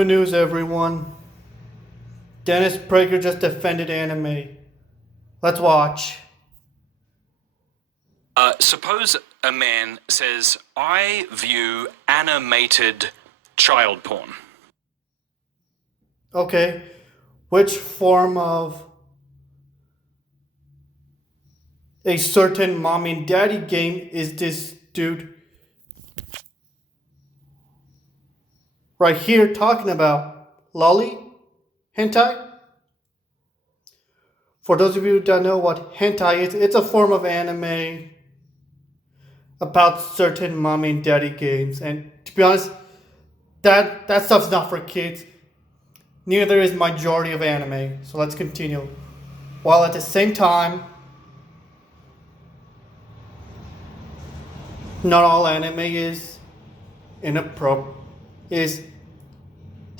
Good news, everyone. Dennis Prager just defended anime. Let's watch. Suppose a man says, I view animated child porn. Okay. Which form of a certain mommy and daddy game is this dude right here talking about? Lolly? Hentai? For those of you who don't know what hentai is, it's a form of anime about certain mommy and daddy games. And to be honest, that stuff's not for kids. Neither is majority of anime. So let's continue. While at the same time, not all anime is inappropriate, is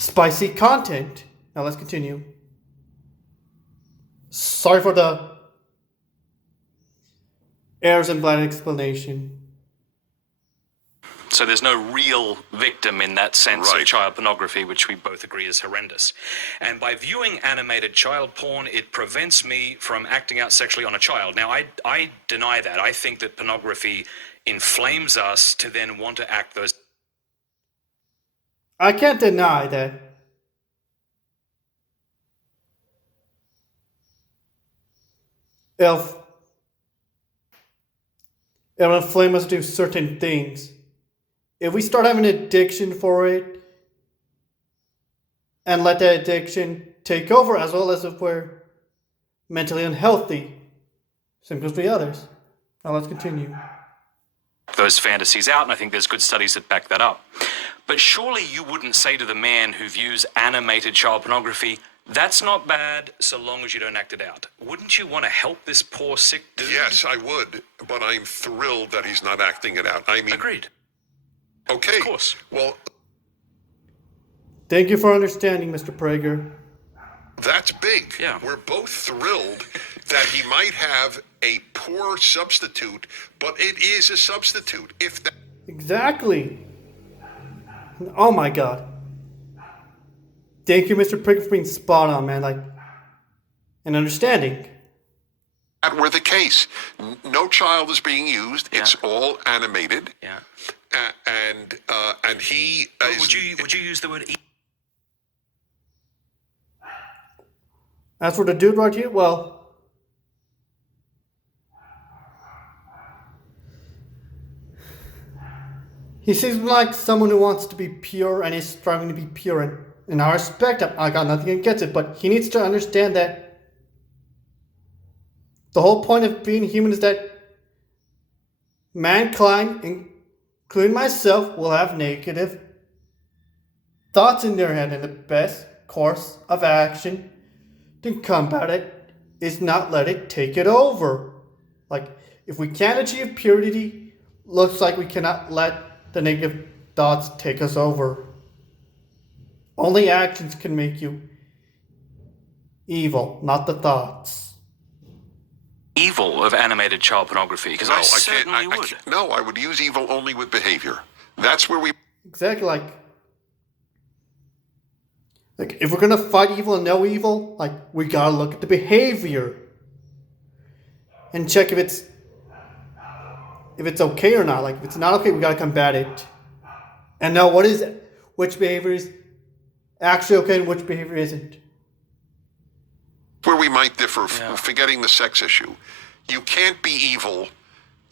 spicy content. Now let's continue. Sorry for the errors and blind explanation. So there's no real victim in that sense Right. of child pornography, which we both agree is horrendous. And by viewing animated child porn, it prevents me from acting out sexually on a child. Now, I deny that. I think that pornography inflames us to then want to act those. I can't deny that. If it'll inflame us to do certain things. If we start having an addiction for it and let that addiction take over, as well as if we're mentally unhealthy, same goes for the others. Now let's continue. those fantasies out, and I think there's good studies that back that up. But surely you wouldn't say to the man who views animated child pornography, that's not bad so long as you don't act it out. Wouldn't you want to help this poor sick dude? Yes, I would, but I'm thrilled that he's not acting it out. I mean, Agreed. okay. Of course. Well, Thank you for understanding, Mr. Prager. that's big. Yeah. We're both thrilled that he might have a poor substitute, but it is a substitute. If that Exactly. Oh my god. Thank you, Mr. Prager, for being spot on, man. Like, and understanding. were the case, no child is being used. Yeah. It's all animated. Yeah. And he But is, would you use the word As for the dude right here, well, he seems like someone who wants to be pure and is striving to be pure. And in our respect, I got nothing against it, but he needs to understand that the whole point of being human is that mankind, including myself, will have negative thoughts in their head, and the best course of action to combat it is not let it take it over. Like, if we can't achieve purity, looks like we cannot let the negative thoughts take us over. Only actions can make you evil, not the thoughts. evil of animated child pornography? Because I certainly would. No, I would use evil only with behavior. That's where we. Exactly, like if we're gonna fight evil and know evil, like, we gotta look at the behavior and check if it's okay or not. Like, if it's not okay, we gotta combat it and know what is it, which behavior is actually okay and which behavior isn't. Where we might differ, Yeah. forgetting the sex issue. You can't be evil.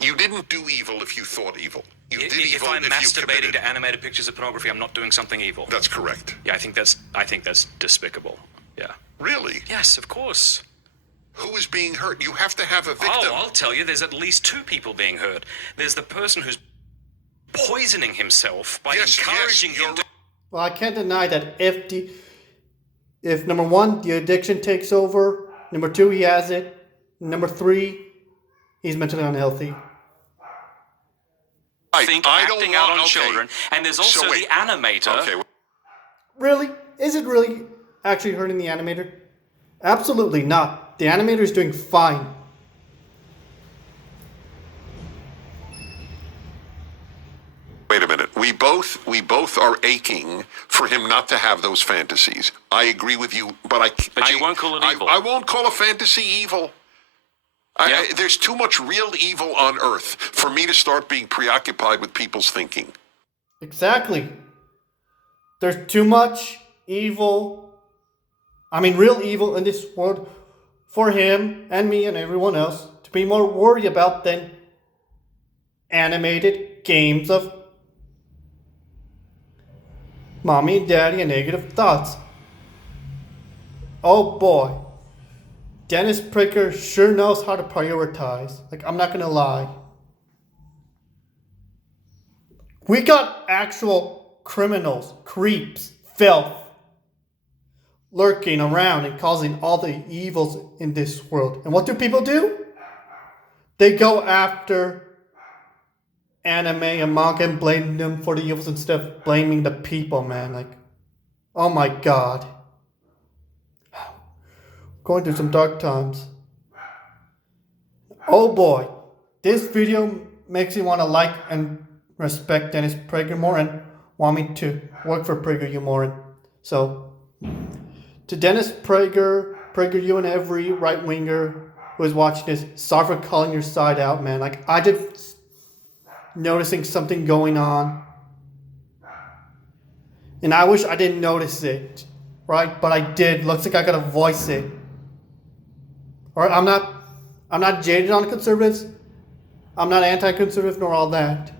You didn't do evil if you thought evil. You did If evil I'm if you masturbating committed. to animated pictures of pornography, I'm not doing something evil. That's correct. Yeah, I think that's despicable. Yeah. Really? Yes, of course. Who is being hurt? You have to have a victim. Oh, I'll tell you, there's at least two people being hurt. There's the person who's poisoning himself by Yes, encouraging yes, him you're to. Well, I can't deny that if number one, the addiction takes over, number two, he has it, number three, he's mentally unhealthy. Think I don't acting out on want- okay. children, and there's also So the wait. animator. Okay. Really? Is it really actually hurting the animator? Absolutely not. The animator is doing fine. Wait a minute. We We both are aching for him not to have those fantasies. I agree with you, but you won't call it evil. I won't call a fantasy evil. There's too much real evil on Earth for me to start being preoccupied with people's thinking. Exactly. There's too much evil, real evil in this world for him and me and everyone else to be more worried about than animated games of mommy and daddy and negative thoughts. Oh boy. Dennis Prager sure knows how to prioritize. I'm not gonna lie. We got actual criminals, creeps, filth lurking around and causing all the evils in this world. And what do people do? They go after anime and manga and blame them for the evils instead of blaming the people, man. Oh my god. Going through some dark times. Oh boy. This video makes me want to like and respect Dennis Prager more and want me to work for PragerU more. So, to Dennis Prager, PragerU, and every right-winger who is watching this, sorry for calling your side out, man. I just noticing something going on. And I wish I didn't notice it, right? But I did. Looks like I gotta voice it. Alright, I'm not jaded on conservatives. I'm not anti-conservative nor all that.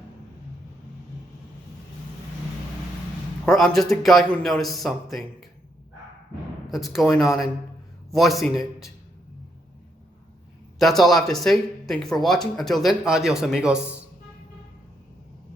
Or I'm just a guy who noticed something that's going on and voicing it. That's all I have to say. Thank you for watching. Until then, adios amigos.